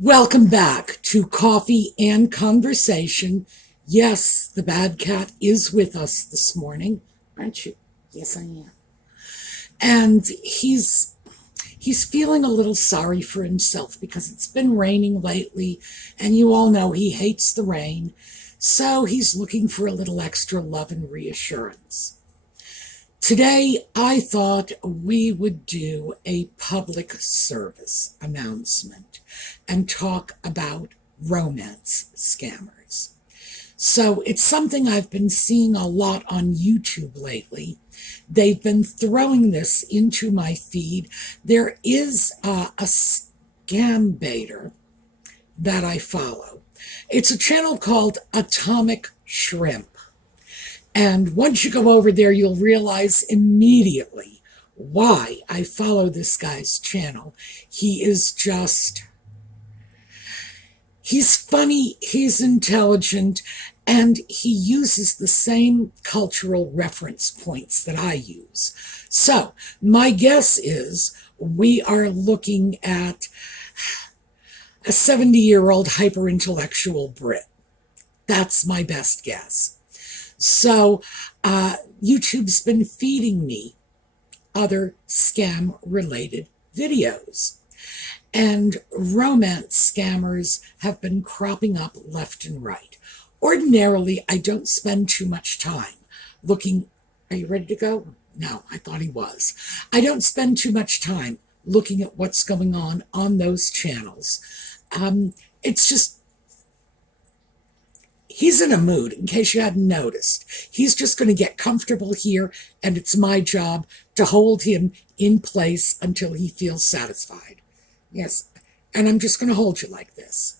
Welcome back to Coffee and Conversation. Yes, the bad cat is with us this morning, aren't you? Yes, I am. And he's feeling a little sorry for himself because it's been raining lately, and you all know he hates the rain. So he's looking for a little extra love and reassurance. Today, I thought we would do a public service announcement and talk about romance scammers. So it's something I've been seeing a lot on YouTube lately. They've been throwing this into my feed. There is a scam baiter that I follow. It's a channel called Atomic Shrimp. And once you go over there, you'll realize immediately why I follow this guy's channel. He's funny, he's intelligent, and he uses the same cultural reference points that I use. So my guess is we are looking at a 70-year-old hyper-intellectual Brit. That's my best guess. So YouTube's been feeding me other scam-related videos. And romance scammers have been cropping up left and right. Ordinarily, I don't spend too much time looking. Are you ready to go? No, I thought he was. I don't spend too much time looking at what's going on those channels. It's just, he's in a mood, in case you hadn't noticed. He's just going to get comfortable here, and it's my job to hold him in place until he feels satisfied. Yes, and I'm just going to hold you like this.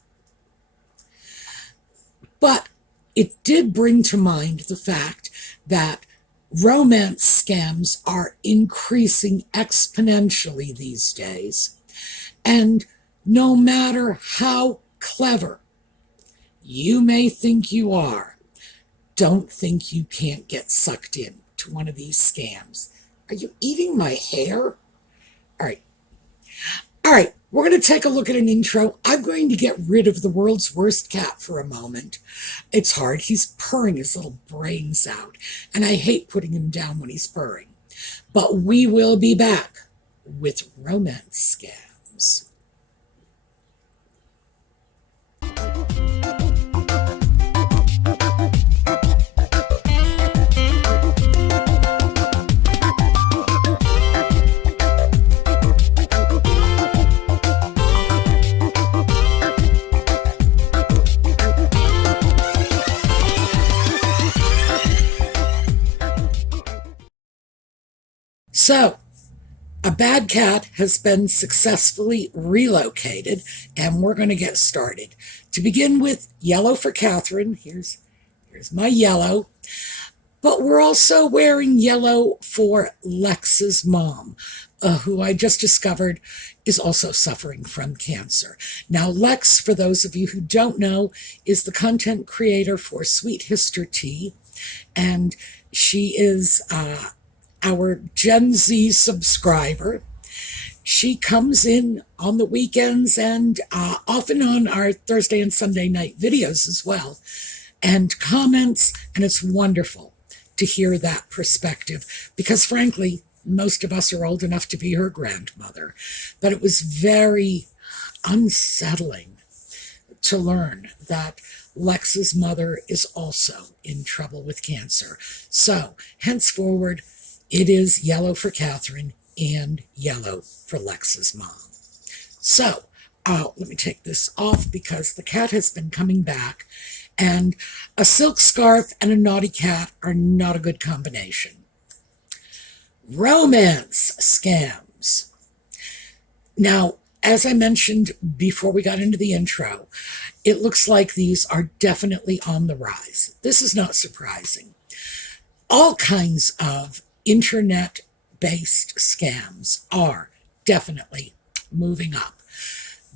But it did bring to mind the fact that romance scams are increasing exponentially these days. And no matter how clever you may think you are, don't think you can't get sucked in to one of these scams. Are you eating my hair? All right, we're going to take a look at an intro. I'm going to get rid of the world's worst cat for a moment. It's hard. He's purring his little brains out, and I hate putting him down when he's purring. But we will be back with romance scams. So, a bad cat has been successfully relocated, and we're going to get started. To begin with, yellow for Catherine. Here's my yellow. But we're also wearing yellow for Lex's mom, who I just discovered is also suffering from cancer. Now, Lex, for those of you who don't know, is the content creator for Sweet Hister Tea, and she is our Gen Z subscriber. She comes in on the weekends and often on our Thursday and Sunday night videos as well, and comments, and it's wonderful to hear that perspective because, frankly, most of us are old enough to be her grandmother. But it was very unsettling to learn that Lex's mother is also in trouble with cancer. So, henceforward, it is yellow for Catherine and yellow for Lex's mom. So, let me take this off because the cat has been coming back, and a silk scarf and a naughty cat are not a good combination. Romance scams. Now, as I mentioned before we got into the intro, it looks like these are definitely on the rise. This is not surprising. All kinds of internet-based scams are definitely moving up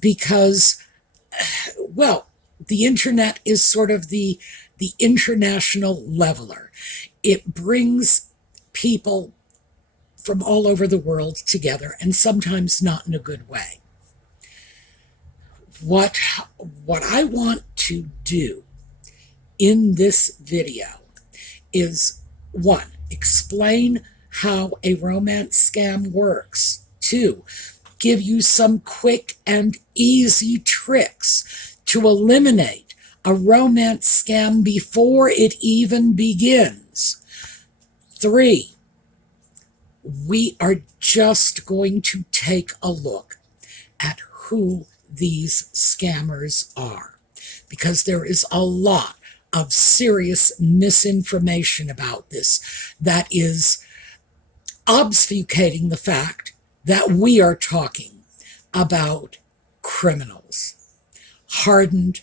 because, well, the internet is sort of the international leveler. It brings people from all over the world together, and sometimes not in a good way. What I want to do in this video is, one, explain how a romance scam works. Two, give you some quick and easy tricks to eliminate a romance scam before it even begins. Three, we are just going to take a look at who these scammers are, because there is a lot of serious misinformation about this that is obfuscating the fact that we are talking about criminals, hardened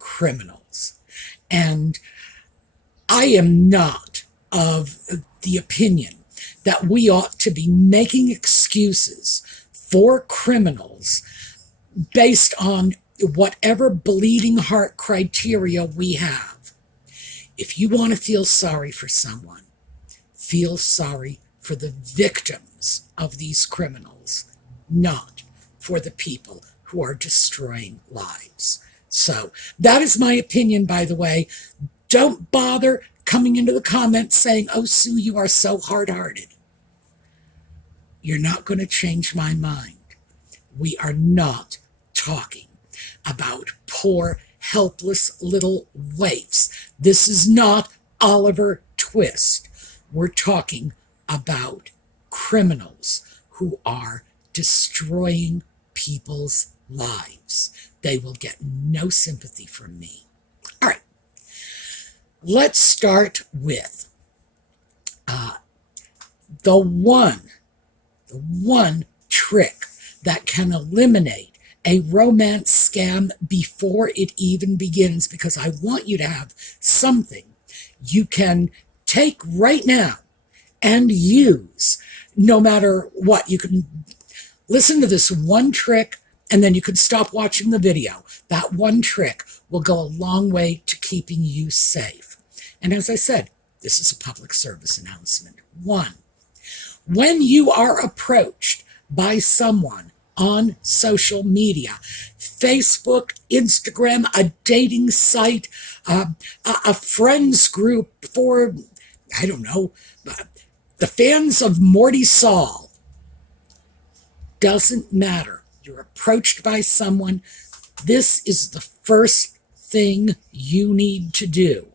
criminals. And I am not of the opinion that we ought to be making excuses for criminals based on whatever bleeding heart criteria we have. If you want to feel sorry for someone, feel sorry for the victims of these criminals, not for the people who are destroying lives. So that is my opinion, by the way. Don't bother coming into the comments saying, "Oh, Sue, you are so hard-hearted." You're not going to change my mind. We are not talking about poor, helpless little waifs. This is not Oliver Twist. We're talking about criminals who are destroying people's lives. They will get no sympathy from me. All right, let's start with the one trick that can eliminate a romance scam before it even begins, because I want you to have something you can take right now and use no matter what. You can listen to this one trick and then you can stop watching the video. That one trick will go a long way to keeping you safe. And as I said, this is a public service announcement. One, when you are approached by someone on social media, Facebook, Instagram, a dating site, a friends group for, I don't know, the fans of Morty Saul. Doesn't matter. You're approached by someone. This is the first thing you need to do.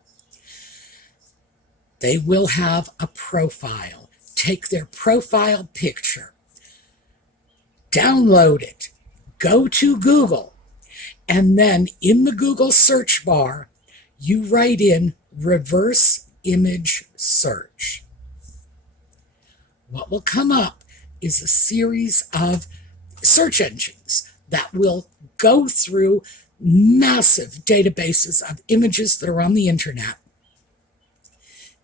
They will have a profile. Take their profile picture, download it, go to Google, and then in the Google search bar, you write in reverse image search. What will come up is a series of search engines that will go through massive databases of images that are on the internet,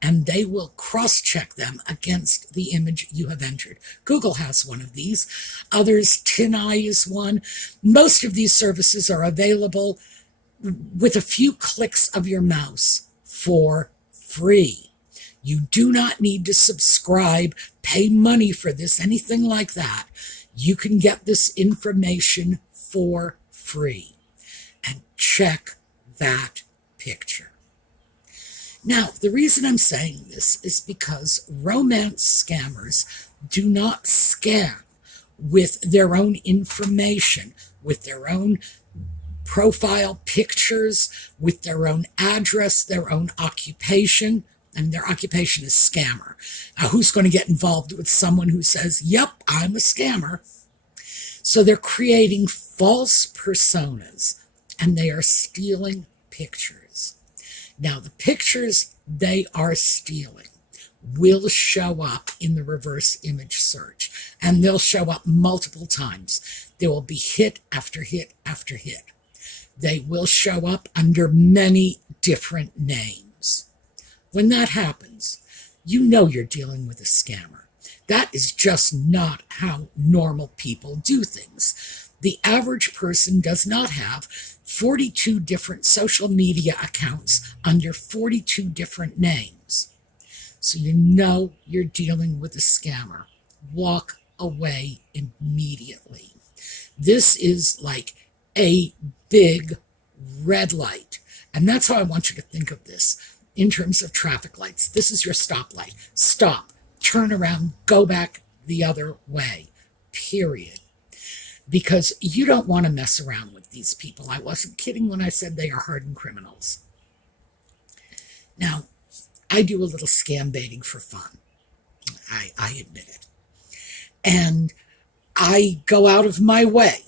and they will cross-check them against the image you have entered. Google has one of these. Others, TinEye is one. Most of these services are available with a few clicks of your mouse for free. You do not need to subscribe, pay money for this, anything like that. You can get this information for free. And check that picture. Now, the reason I'm saying this is because romance scammers do not scam with their own information, with their own profile pictures, with their own address, their own occupation, and their occupation is scammer. Now, who's going to get involved with someone who says, "Yep, I'm a scammer"? So they're creating false personas, and they are stealing pictures. Now, the pictures they are stealing will show up in the reverse image search, and they'll show up multiple times. There will be hit after hit after hit. They will show up under many different names. When that happens, you know you're dealing with a scammer. That is just not how normal people do things. The average person does not have 42 different social media accounts under 42 different names. So you know you're dealing with a scammer. Walk away immediately. This is like a big red light. And that's how I want you to think of this in terms of traffic lights. This is your stoplight. Stop, turn around, go back the other way, period. Because you don't want to mess around with these people. I wasn't kidding when I said they are hardened criminals. Now, I do a little scam baiting for fun. I admit it. And I go out of my way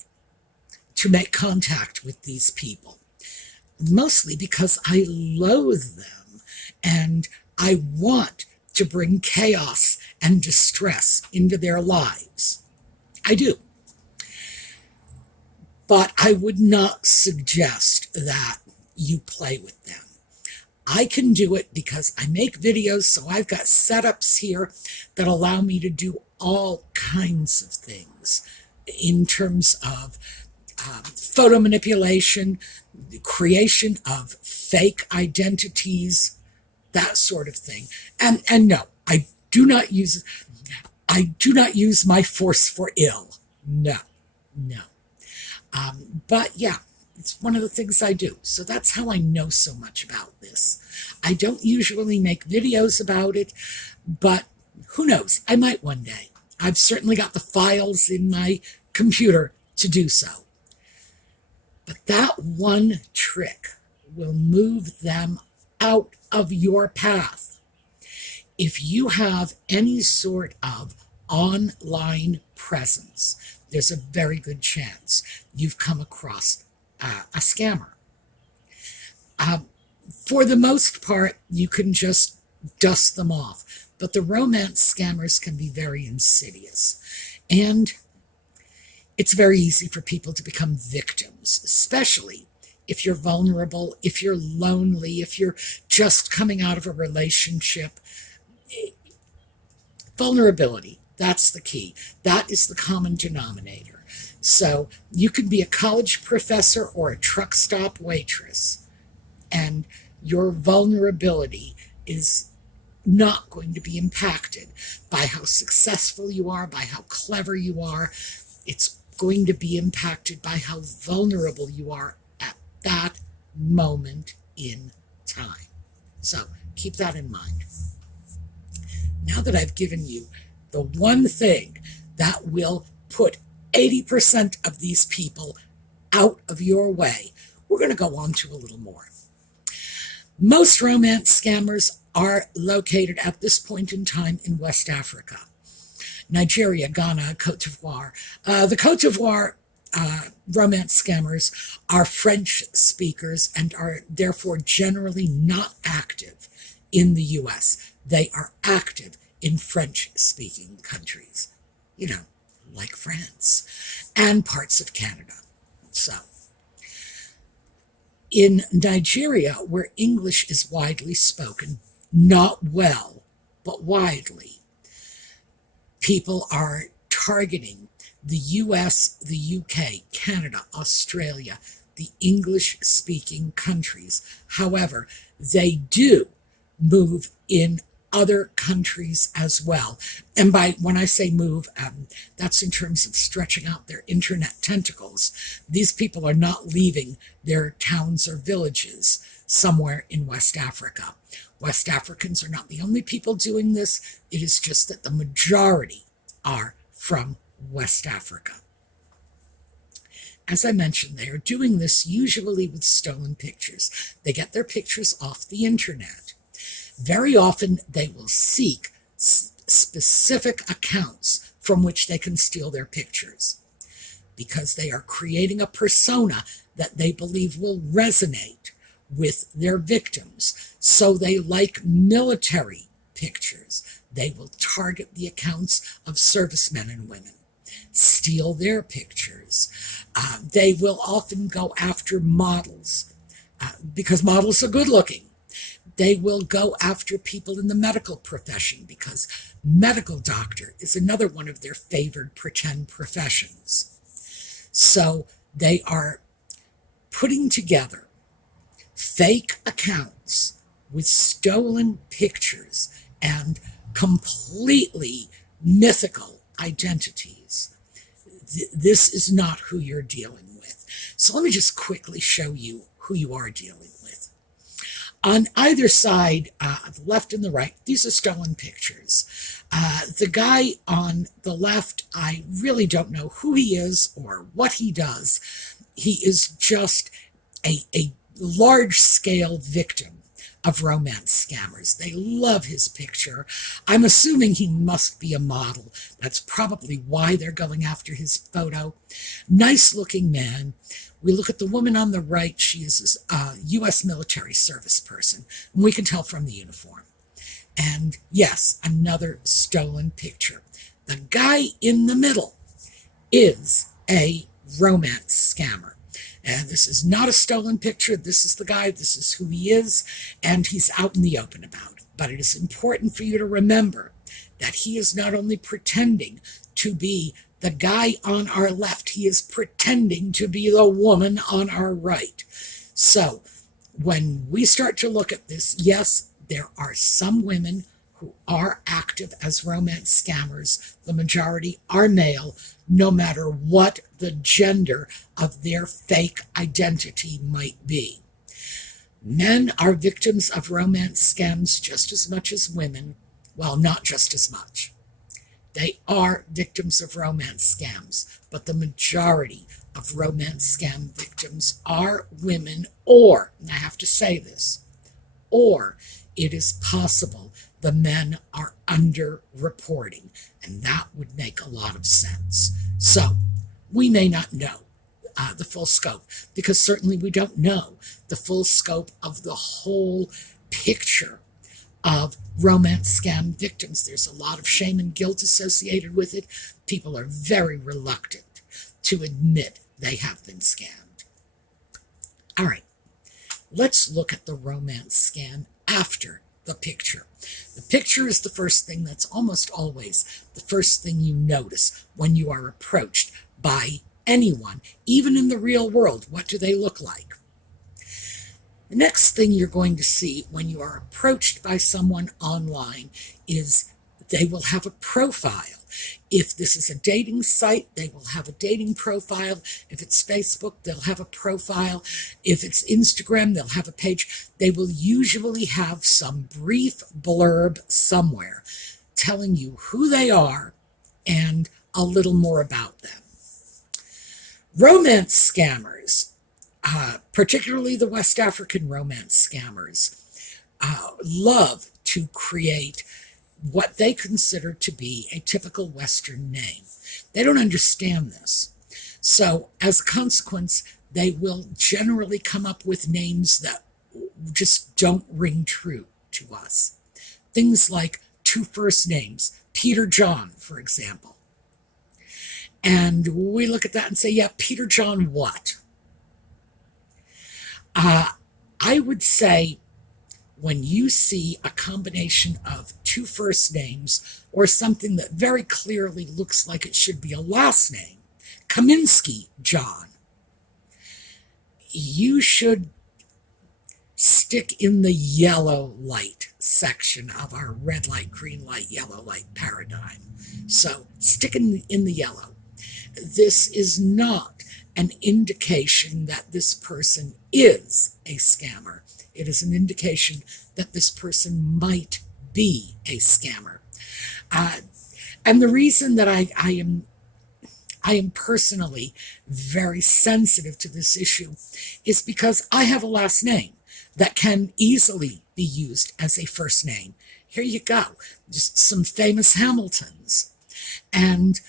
to make contact with these people, mostly because I loathe them and I want to bring chaos and distress into their lives. I do. But I would not suggest that you play with them. I can do it because I make videos, so I've got setups here that allow me to do all kinds of things in terms of photo manipulation, the creation of fake identities, that sort of thing. And no, I do not use my force for ill. No. But yeah, it's one of the things I do. So that's how I know so much about this. I don't usually make videos about it, but who knows? I might one day. I've certainly got the files in my computer to do so. But that one trick will move them out of your path. If you have any sort of online presence, there's a very good chance you've come across a scammer. For the most part, you can just dust them off, but the romance scammers can be very insidious. And it's very easy for people to become victims, especially if you're vulnerable, if you're lonely, if you're just coming out of a relationship. Vulnerability, that's the key. That is the common denominator. So you could be a college professor or a truck stop waitress, and your vulnerability is not going to be impacted by how successful you are, by how clever you are. It's going to be impacted by how vulnerable you are at that moment in time. So keep that in mind. Now that I've given you the one thing that will put 80% of these people out of your way, we're going to go on to a little more. Most romance scammers are located at this point in time in West Africa. Nigeria, Ghana, Cote d'Ivoire. The Cote d'Ivoire romance scammers are French speakers and are therefore generally not active in the U.S. They are active in French-speaking countries, like France and parts of Canada. So, in Nigeria, where English is widely spoken, not well, but widely, people are targeting the US, the UK, Canada, Australia, the English-speaking countries. However, they do move in other countries as well. And when I say move, that's in terms of stretching out their internet tentacles. These people are not leaving their towns or villages somewhere in West Africa. West Africans are not the only people doing this. It is just that the majority are from West Africa. As I mentioned, they are doing this usually with stolen pictures. They get their pictures off the internet. Very often, they will seek specific accounts from which they can steal their pictures because they are creating a persona that they believe will resonate with their victims. So they like military pictures. They will target the accounts of servicemen and women, steal their pictures. They will often go after models because models are good looking. They will go after people in the medical profession because medical doctor is another one of their favored pretend professions. So they are putting together fake accounts with stolen pictures and completely mythical identities. This is not who you're dealing with. So let me just quickly show you who you are dealing with. On either side, the left and the right, these are stolen pictures. The guy on the left, I really don't know who he is or what he does. He is just a large-scale victim of romance scammers. They love his picture. I'm assuming he must be a model. That's probably why they're going after his photo. Nice-looking man. We look at the woman on the right. She is a U.S. military service person, and we can tell from the uniform. And yes, another stolen picture. The guy in the middle is a romance scammer. And this is not a stolen picture. This is the guy. This is who he is. And he's out in the open about it. But it is important for you to remember that he is not only pretending to be the guy on our left, he is pretending to be the woman on our right. So when we start to look at this, yes, there are some women who are active as romance scammers. The majority are male, no matter what the gender of their fake identity might be. Men are victims of romance scams just as much as women. Well, not just as much. They are victims of romance scams, but the majority of romance scam victims are women, or, and I have to say this, or it is possible the men are underreporting, and that would make a lot of sense. So we may not know the full scope, because certainly we don't know the full scope of the whole picture of romance scam victims. There's a lot of shame and guilt associated with it. People are very reluctant to admit they have been scammed. All right, let's look at the romance scam after the picture. The picture is the first thing. That's almost always the first thing you notice when you are approached by anyone, even in the real world. What do they look like? The next thing you're going to see when you are approached by someone online is they will have a profile. If this is a dating site, they will have a dating profile. If it's Facebook, they'll have a profile. If it's Instagram, they'll have a page. They will usually have some brief blurb somewhere telling you who they are and a little more about them. Romance scammers, particularly the West African romance scammers, love to create what they consider to be a typical Western name. They don't understand this. So as a consequence, they will generally come up with names that just don't ring true to us. Things like two first names, Peter John, for example. And we look at that and say, yeah, Peter John what? I would say when you see a combination of two first names or something that very clearly looks like it should be a last name, Kaminsky John, you should stick in the yellow light section of our red light, green light, yellow light paradigm. So stick in the yellow. This is not an indication that this person is a scammer. It is an indication that this person might be a scammer. And the reason that I am personally very sensitive to this issue is because I have a last name that can easily be used as a first name. Here you go, just some famous Hamiltons. And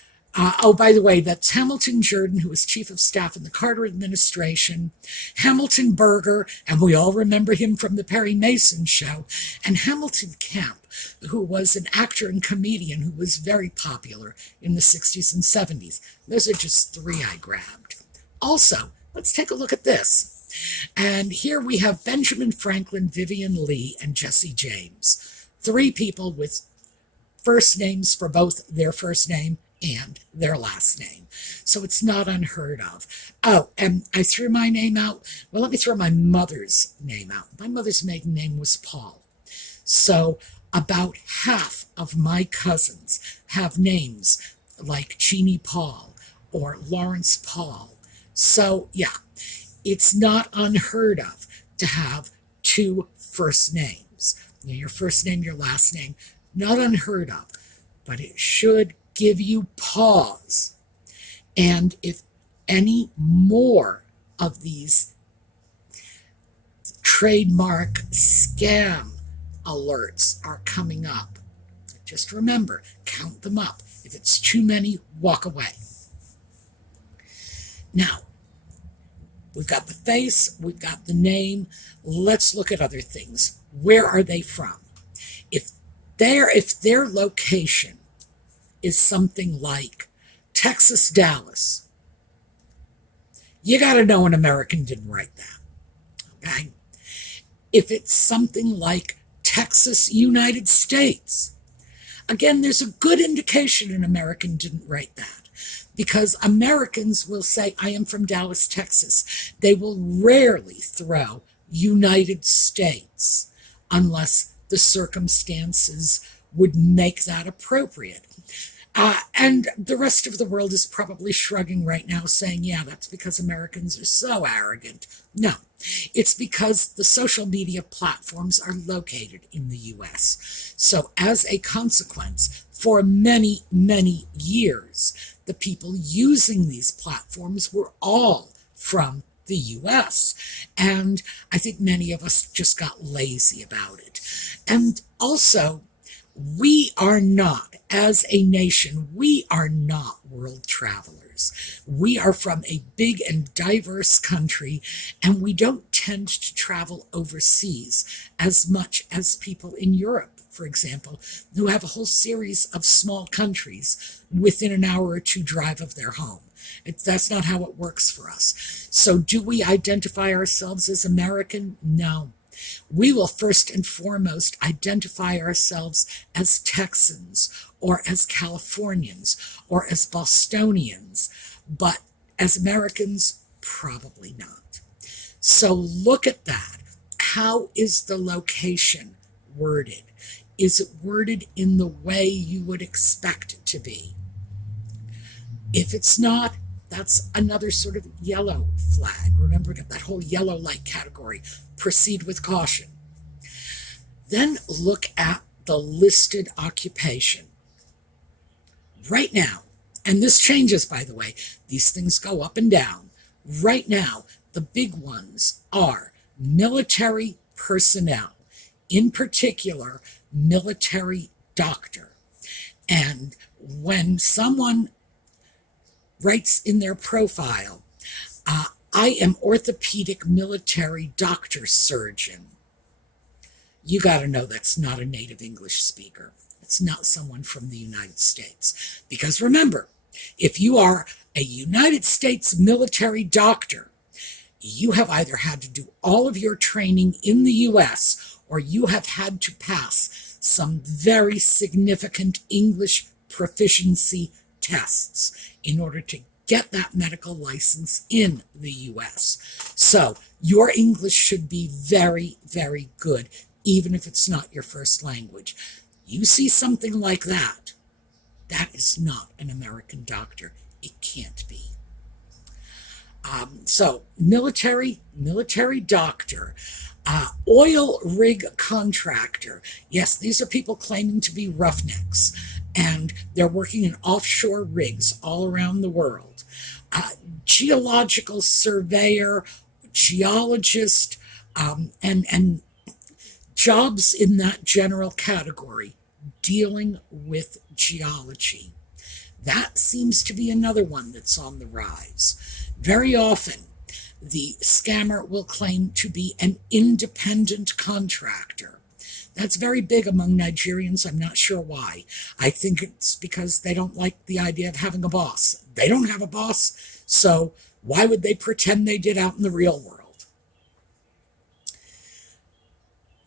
oh, by the way, that's Hamilton Jordan, who was chief of staff in the Carter administration, Hamilton Berger, and we all remember him from the Perry Mason show, and Hamilton Camp, who was an actor and comedian who was very popular in the 60s and 70s. Those are just three I grabbed. Also, let's take a look at this. And here we have Benjamin Franklin, Vivian Lee, and Jesse James. Three people with first names for both their first name and their last name. So it's not unheard of. Oh, and I threw my name out. Well, let me throw my mother's name out. My mother's maiden name was Paul. So about half of my cousins have names like Jeannie Paul or Lawrence Paul. So, yeah, it's not unheard of to have two first names. You know, your first name, your last name, not unheard of, but it should give you pause. And if any more of these trademark scam alerts are coming up, just remember, count them up. If it's too many, walk away. Now, we've got the face, we've got the name. Let's look at other things. Where are they from? If their location is something like Texas, Dallas, you got to know an American didn't write that. Okay? If it's something like Texas, United States, again, there's a good indication an American didn't write that, because Americans will say, I am from Dallas, Texas. They will rarely throw United States unless the circumstances would make that appropriate. And the rest of the world is probably shrugging right now, saying, yeah, that's because Americans are so arrogant. No, it's because the social media platforms are located in the US. So as a consequence, for many, many years, the people using these platforms were all from the US. And I think many of us just got lazy about it. And also, we are not, as a nation, we are not world travelers. We are from a big and diverse country, and we don't tend to travel overseas as much as people in Europe, for example, who have a whole series of small countries within an hour or two drive of their home. That's not how it works for us. So do we identify ourselves as American? No. We will first and foremost identify ourselves as Texans or as Californians or as Bostonians, but as Americans, probably not. So look at that. How is the location worded? Is it worded in the way you would expect it to be? If it's not, that's another sort of yellow flag. Remember, that whole yellow light category. Proceed with caution. Then look at the listed occupation. Right now, and this changes, by the way, these things go up and down. Right now, the big ones are military personnel, in particular, military doctor. And when someone writes in their profile, I am orthopedic military doctor surgeon, you got to know that's not a native English speaker. It's not someone from the United States. Because remember, if you are a United States military doctor, you have either had to do all of your training in the US or you have had to pass some very significant English proficiency tests in order to get that medical license in the US. So your English should be very, very good, even if it's not your first language. You see something like that, that is not an American doctor. It can't be. So military doctor, oil rig contractor. Yes, these are people claiming to be roughnecks, and they're working in offshore rigs all around the world. Geological surveyor, geologist, and jobs in that general category dealing with geology. That seems to be another one that's on the rise. Very often, the scammer will claim to be an independent contractor. That's very big among Nigerians. I'm not sure why. I think it's because they don't like the idea of having a boss. They don't have a boss, so why would they pretend they did out in the real world?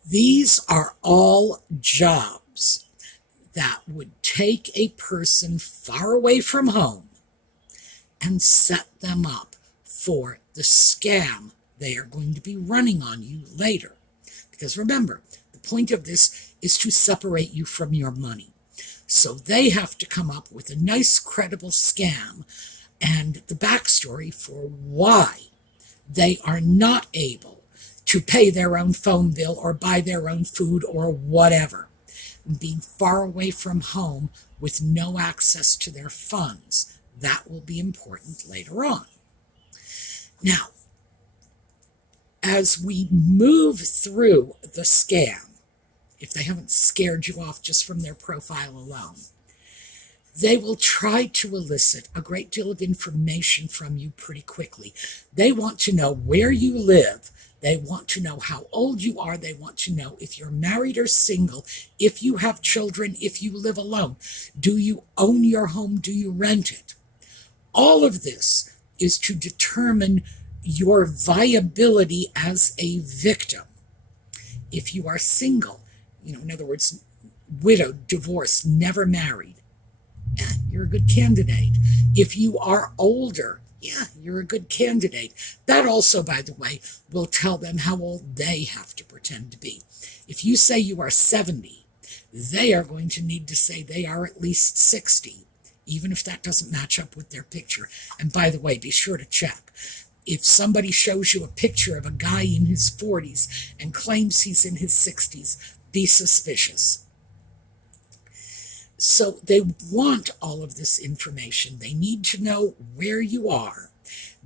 These are all jobs that would take a person far away from home and set them up for the scam they are going to be running on you later. Because remember, the point of this is to separate you from your money. So they have to come up with a nice, credible scam and the backstory for why they are not able to pay their own phone bill or buy their own food or whatever. Being far away from home with no access to their funds, that will be important later on. Now, as we move through the scam, if they haven't scared you off just from their profile alone, they will try to elicit a great deal of information from you pretty quickly. They want to know where you live. They want to know how old you are. They want to know if you're married or single, if you have children, if you live alone. Do you own your home? Do you rent it? All of this is to determine your viability as a victim. If you are single, in other words, widowed, divorced, never married, you're a good candidate. If you are older, you're a good candidate. That also, by the way, will tell them how old they have to pretend to be. If you say you are 70, they are going to need to say they are at least 60, even if that doesn't match up with their picture. And by the way, be sure to check. If somebody shows you a picture of a guy in his 40s and claims he's in his 60s, be suspicious. So they want all of this information. They need to know where you are.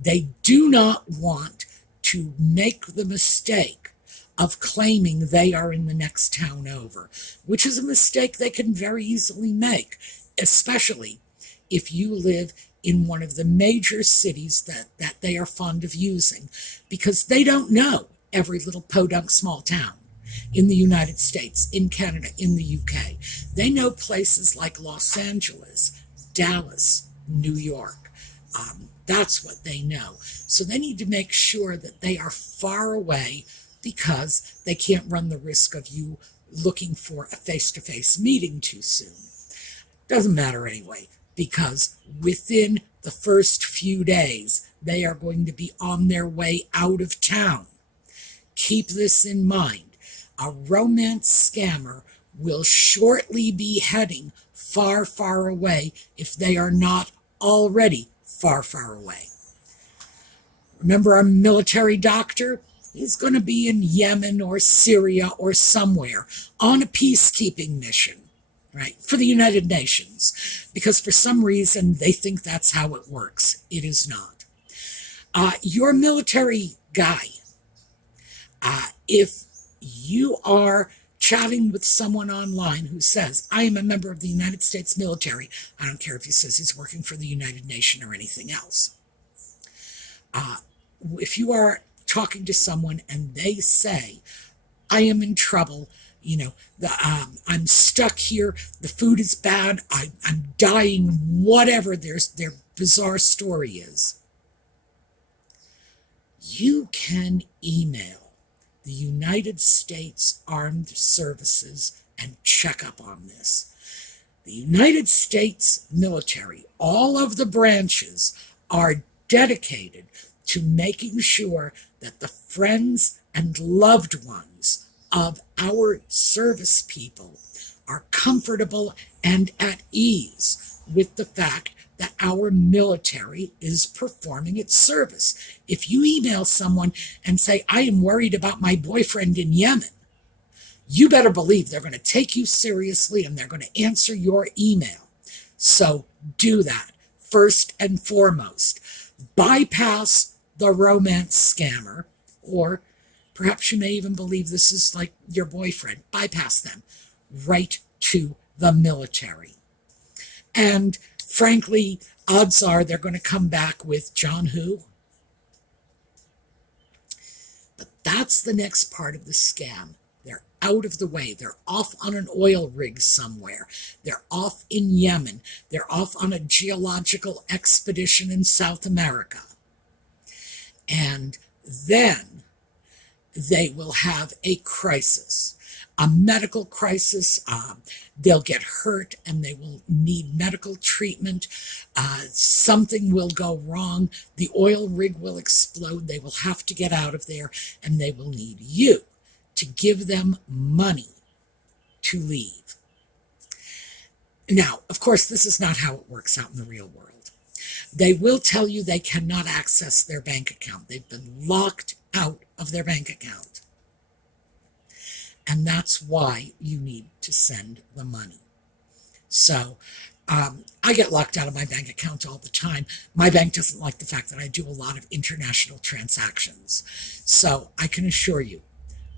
They do not want to make the mistake of claiming they are in the next town over, which is a mistake they can very easily make, especially if you live in one of the major cities that they are fond of using, because they don't know every little podunk small town in the United States, in Canada, in the UK. They know places like Los Angeles, Dallas, New York. That's what they know. So they need to make sure that they are far away, because they can't run the risk of you looking for a face-to-face meeting too soon. Doesn't matter anyway, because within the first few days, they are going to be on their way out of town. Keep this in mind. A romance scammer will shortly be heading far, far away if they are not already far, far away. Remember our military doctor? He's going to be in Yemen or Syria or somewhere on a peacekeeping mission, right, for the United Nations, because for some reason they think that's how it works. It is not. Your military guy, if you are chatting with someone online who says, I am a member of the United States military, I don't care if he says he's working for the United Nations or anything else. If you are talking to someone and they say, I am in trouble, I'm stuck here, the food is bad, I'm dying, whatever their bizarre story is, you can email the United States Armed Services and check up on this. The United States military, all of the branches, are dedicated to making sure that the friends and loved ones of our service people are comfortable and at ease with the fact that our military is performing its service. If you email someone and say, I am worried about my boyfriend in Yemen, you better believe they're going to take you seriously and they're going to answer your email. So do that first and foremost. Bypass the romance scammer, or perhaps you may even believe this is like your boyfriend. Bypass them right to the military. And frankly, odds are they're going to come back with John who? But that's the next part of the scam. They're out of the way. They're off on an oil rig somewhere. They're off in Yemen. They're off on a geological expedition in South America. And then they will have a crisis, a medical crisis. They'll get hurt and they will need medical treatment. Something will go wrong. The oil rig will explode. They will have to get out of there, and they will need you to give them money to leave. Now, of course, this is not how it works out in the real world. They will tell you they cannot access their bank account. They've been locked out of their bank account. And that's why you need to send the money. So I get locked out of my bank account all the time. My bank doesn't like the fact that I do a lot of international transactions. So I can assure you,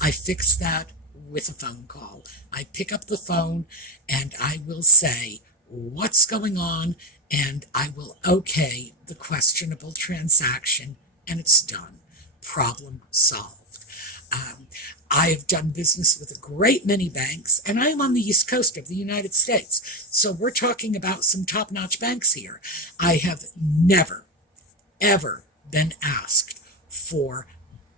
I fix that with a phone call. I pick up the phone and I will say what's going on, and I will okay the questionable transaction, and it's done. Problem solved. I've done business with a great many banks, and I am on the East Coast of the United States. So we're talking about some top-notch banks here. I have never, ever been asked for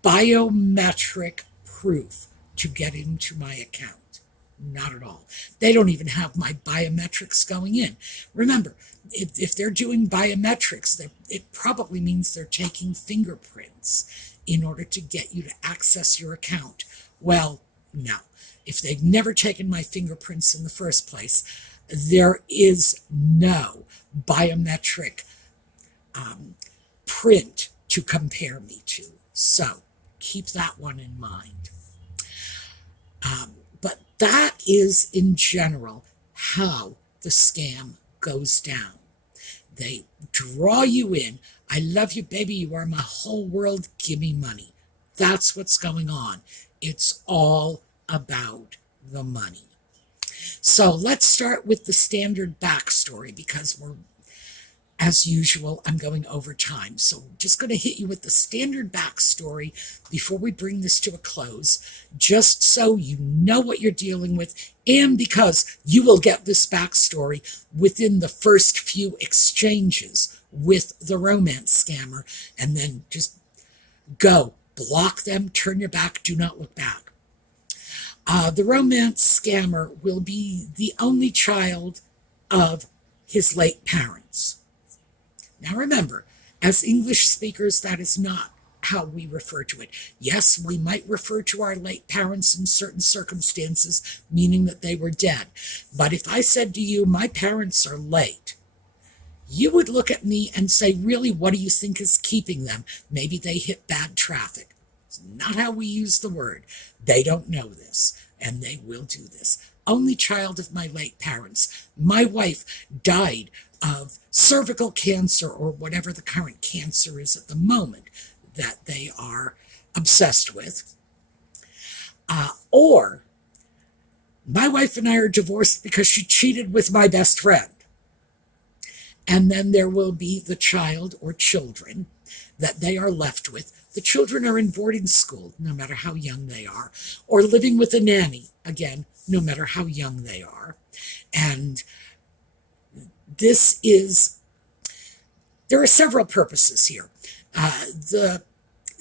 biometric proof to get into my account. Not at all. They don't even have my biometrics going in. Remember, if they're doing biometrics, it probably means they're taking fingerprints in order to get you to access your account. Well, no. If they've never taken my fingerprints in the first place, there is no biometric print to compare me to. So keep that one in mind. But that is, in general, how the scam goes down. They draw you in. I love you, baby. You are my whole world. Give me money. That's what's going on. It's all about the money. So let's start with the standard backstory, because as usual, I'm going over time. So I'm just going to hit you with the standard backstory before we bring this to a close, just so you know what you're dealing with, and because you will get this backstory within the first few exchanges with the romance scammer, and then just go. Block them, turn your back, do not look back. The romance scammer will be the only child of his late parents. Now remember, as English speakers, that is not how we refer to it. Yes, we might refer to our late parents in certain circumstances, meaning that they were dead. But if I said to you, my parents are late, you would look at me and say, really, what do you think is keeping them? Maybe they hit bad traffic. It's not how we use the word. They don't know this, and they will do this. Only child of my late parents. My wife died of cervical cancer, or whatever the current cancer is at the moment that they are obsessed with. Or my wife and I are divorced because she cheated with my best friend. And then there will be the child or children that they are left with. The children are in boarding school, no matter how young they are, or living with a nanny, again, no matter how young they are. And there are several purposes here. The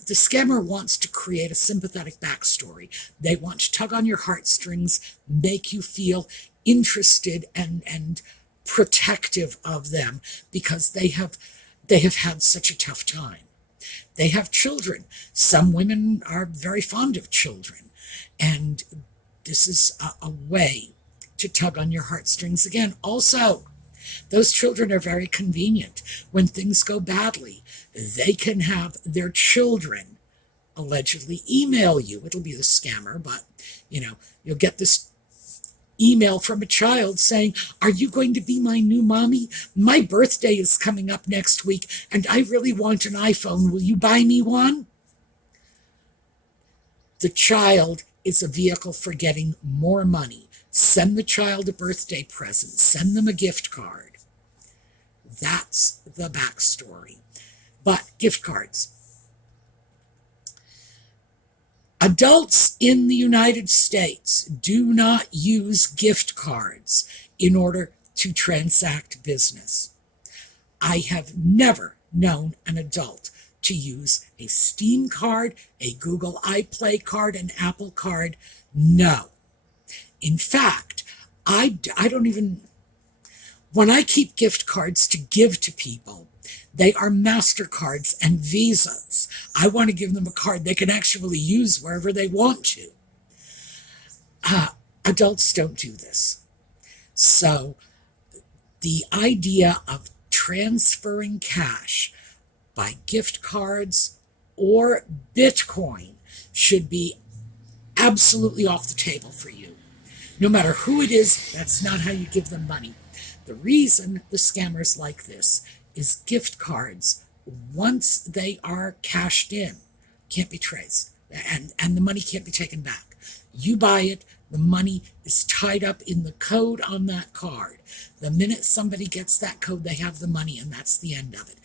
scammer wants to create a sympathetic backstory. They want to tug on your heartstrings, make you feel interested and protective of them, because they have had such a tough time. They have children. Some women are very fond of children, and this is a way to tug on your heartstrings again. Also, those children are very convenient. When things go badly, they can have their children allegedly email you. It'll be the scammer, but you'll get this email from a child saying, are you going to be my new mommy? My birthday is coming up next week, and I really want an iPhone. Will you buy me one? The child is a vehicle for getting more money. Send the child a birthday present. Send them a gift card. That's the backstory. But gift cards. Adults in the United States do not use gift cards in order to transact business. I have never known an adult to use a Steam card, a Google iPlay card, an Apple card. No. In fact, I don't even, when I keep gift cards to give to people, they are MasterCards and Visas. I want to give them a card they can actually use wherever they want to. Adults don't do this. So the idea of transferring cash by gift cards or Bitcoin should be absolutely off the table for you. No matter who it is, that's not how you give them money. The reason the scammers like this is gift cards, once they are cashed in, can't be traced, and the money can't be taken back. You buy it, the money is tied up in the code on that card. The minute somebody gets that code, they have the money, and that's the end of it.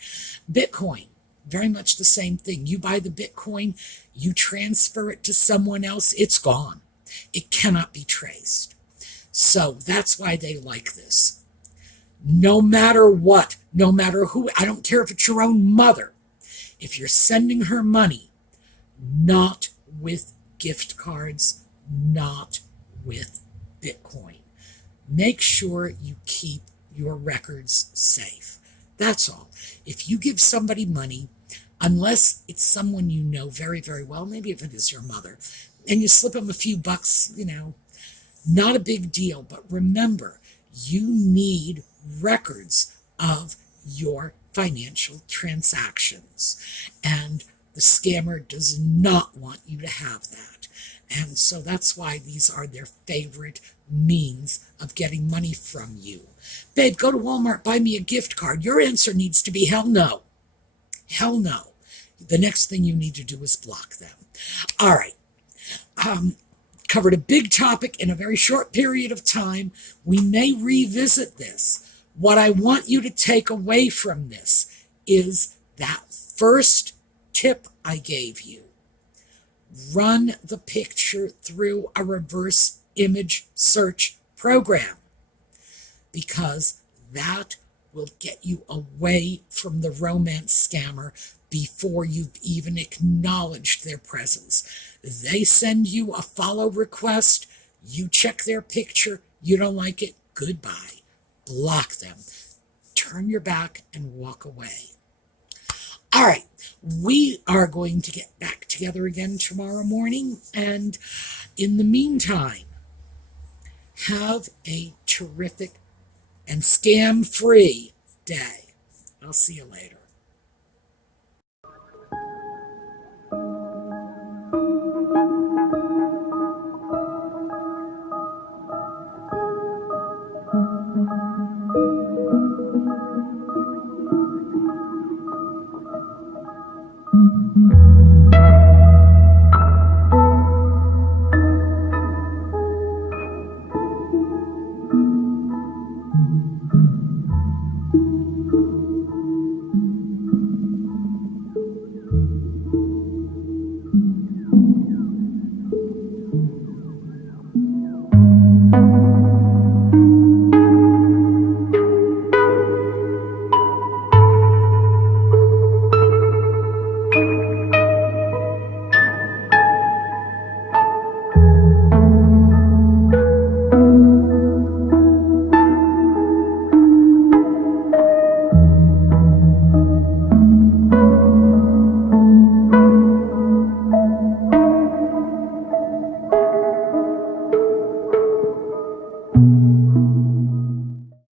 Bitcoin, very much the same thing. You buy the Bitcoin, you transfer it to someone else, it's gone. It cannot be traced. So that's why they like this. No matter what, no matter who, I don't care if it's your own mother, if you're sending her money, not with gift cards, not with Bitcoin. Make sure you keep your records safe. That's all. If you give somebody money, unless it's someone you know very, very well, maybe if it is your mother, and you slip them a few bucks, not a big deal. But remember, you need records of your financial transactions. And the scammer does not want you to have that. And so that's why these are their favorite means of getting money from you. Babe, go to Walmart, buy me a gift card. Your answer needs to be hell no. Hell no. The next thing you need to do is block them. All right. Covered a big topic in a very short period of time. We may revisit this. What I want you to take away from this is that first tip I gave you. Run the picture through a reverse image search program, because that will get you away from the romance scammer before you've even acknowledged their presence. They send you a follow request, you check their picture, you don't like it, goodbye. Block them. Turn your back and walk away. All right, we are going to get back together again tomorrow morning, and in the meantime, have a terrific and scam-free day. I'll see you later.